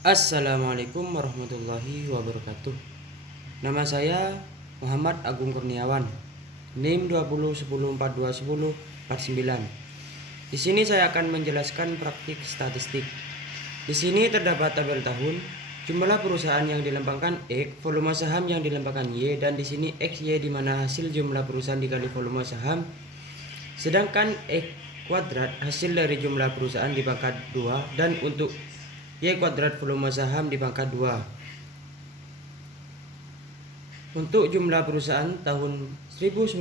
Assalamualaikum warahmatullahi wabarakatuh. Nama saya Muhammad Agung Kurniawan. NIM 2010421049. Di sini saya akan menjelaskan praktik statistik. Di sini terdapat tabel tahun, jumlah perusahaan yang dilempangkan X, volume saham yang dilempangkan Y, dan di sini XY di mana hasil jumlah perusahaan dikali volume saham. Sedangkan X kuadrat hasil dari jumlah perusahaan di pangkat 2 dan untuk Y kuadrat volume saham di pangkat 2. Untuk jumlah perusahaan tahun 1997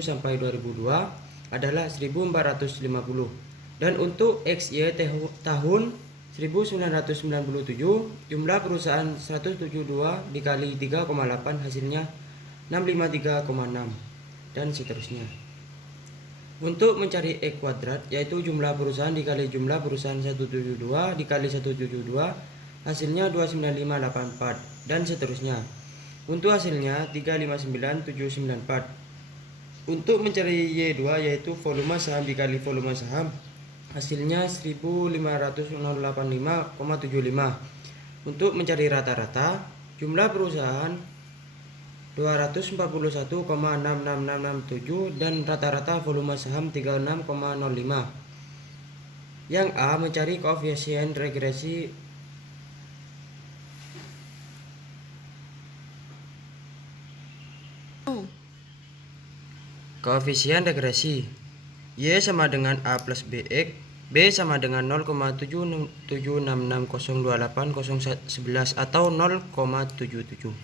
sampai 2002 adalah 1450 dan untuk XY tahun 1997 jumlah perusahaan 172 dikali 3,8 hasilnya 653,6 dan seterusnya. Untuk mencari X kuadrat yaitu jumlah perusahaan dikali jumlah perusahaan 172 dikali 172 hasilnya 29584 dan seterusnya. Untuk hasilnya 359794. Untuk mencari Y2 yaitu volume saham dikali volume saham hasilnya 1500,85,75. Untuk mencari rata-rata jumlah perusahaan 241,66667 dan rata-rata volume saham 36,05. Yang A mencari koefisien regresi Y sama dengan A plus BX, B sama dengan 0,7766028,011 atau 0,77.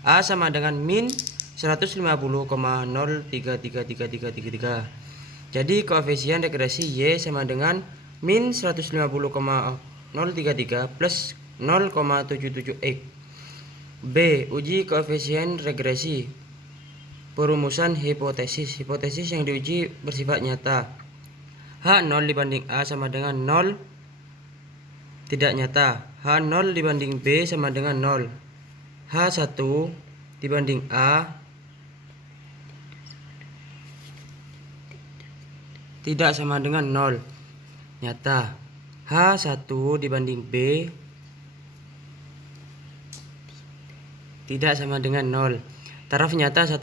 A sama dengan min 150,033333. Jadi koefisien regresi Y sama dengan min 150,033 plus 0,77x. B. Uji koefisien regresi. Perumusan hipotesis. Hipotesis yang diuji bersifat nyata. H0 dibanding A sama dengan 0 tidak nyata. H0 dibanding B sama dengan 0. H1 dibanding A tidak sama dengan 0 nyata. H1 dibanding B tidak sama dengan 0. Taraf nyata 1%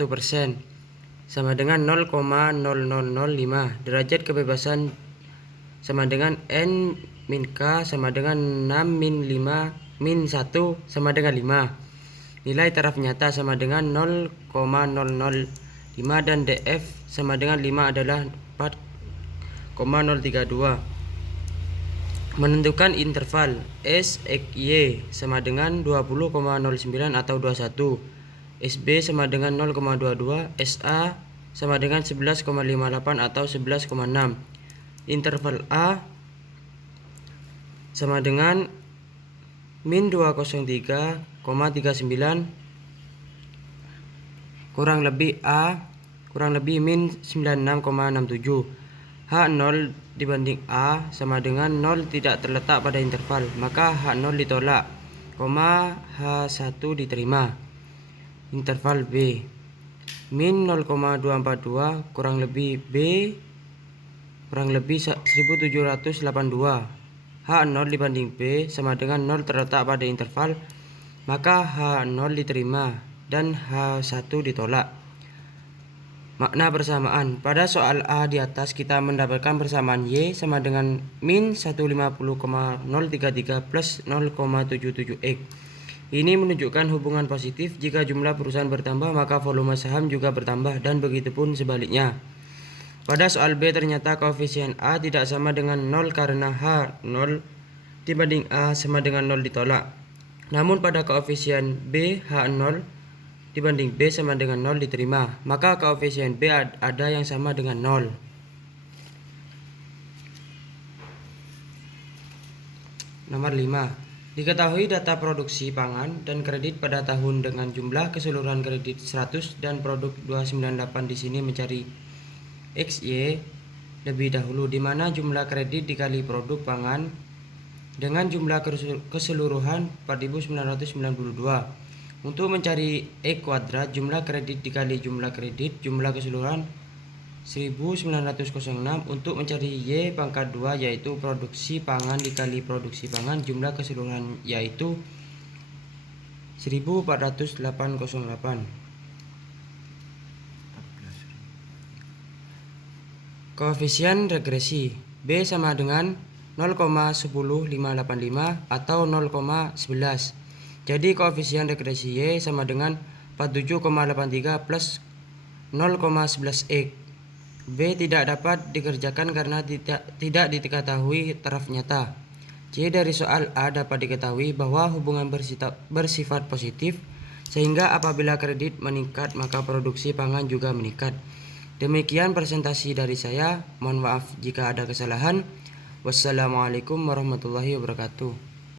sama dengan 0,0005. Derajat kebebasan sama dengan N min K sama dengan 6 min 5 min 1 sama dengan 5. Nilai taraf nyata sama dengan 0,005 dan DF sama dengan 5 adalah 4,032. Menentukan interval S X Y sama dengan 20,09 atau 21. SB sama dengan 0,22. SA sama dengan 11,58 atau 11,6. Interval A sama dengan min 203,39 kurang lebih A kurang lebih min 96,67. H0 dibanding A sama dengan 0 tidak terletak pada interval, maka H0 ditolak, H1 diterima. Interval B min 0,242 kurang lebih B kurang lebih 1782. H0 dibanding B sama dengan 0 terletak pada interval, maka H0 diterima dan H1 ditolak. Makna persamaan. Pada soal A di atas kita mendapatkan persamaan Y sama dengan min 150,033 plus 0,77x. Ini menunjukkan hubungan positif. Jika jumlah perusahaan bertambah maka volume saham juga bertambah dan begitupun sebaliknya. Pada soal B ternyata koefisien A tidak sama dengan 0 karena H0 dibanding A sama dengan 0 ditolak. Namun pada koefisien B H0 dibanding B sama dengan 0 diterima, maka koefisien B ada yang sama dengan 0. Nomor 5. Diketahui data produksi pangan dan kredit pada tahun dengan jumlah keseluruhan kredit 100 dan produk 298. Di sini mencari XY lebih dahulu, di mana jumlah kredit dikali produk pangan dengan jumlah keseluruhan 4992. Untuk mencari X kuadrat, jumlah kredit dikali jumlah kredit jumlah keseluruhan 1906 untuk mencari Y pangkat 2 yaitu produksi pangan dikali produksi pangan, jumlah keseluruhan yaitu 1408. Koefisien regresi B sama dengan 0,10585 atau 0,11. Jadi koefisien regresi Y sama dengan 47,83 plus 0,11x. B tidak dapat dikerjakan karena tidak diketahui taraf nyata. C dari soal A dapat diketahui bahwa hubungan bersifat positif, sehingga apabila kredit meningkat maka produksi pangan juga meningkat. Demikian presentasi dari saya. Mohon maaf jika ada kesalahan. Wassalamualaikum warahmatullahi wabarakatuh.